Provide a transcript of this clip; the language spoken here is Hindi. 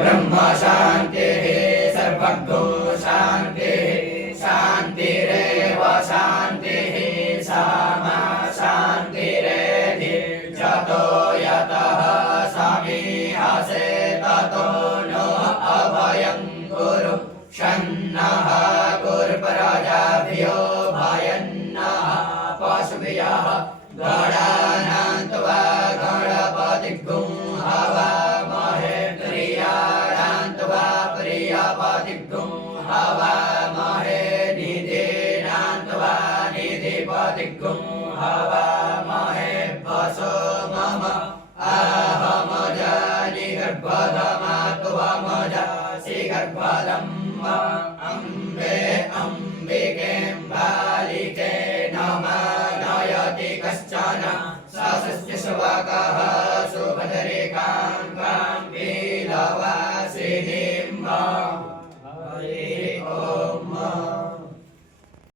ब्रह्म शान्तिः सर्वज्ञो शान्तिः शान्तिरेव शान्तिः सामा शान्तिरेधि जतो यतः समीहसे ततो नो अभयं कुरु शन्नः कुर्प्रजाभ्यो भयन्नः पशुभ्यः गणानान्त्वा गणपतिगुं हवामहे प्रियाणान्त्वा प्रियपतिगुं हवामहे निधिनान्त्वा निधिपतिगुं हवामहे वसो मम आहमजानि गर्भधमात्वमजासि गर्भधम् अम्बे अम्बिकें बालिके नमः नयति कश्चन स सस्यशुभकः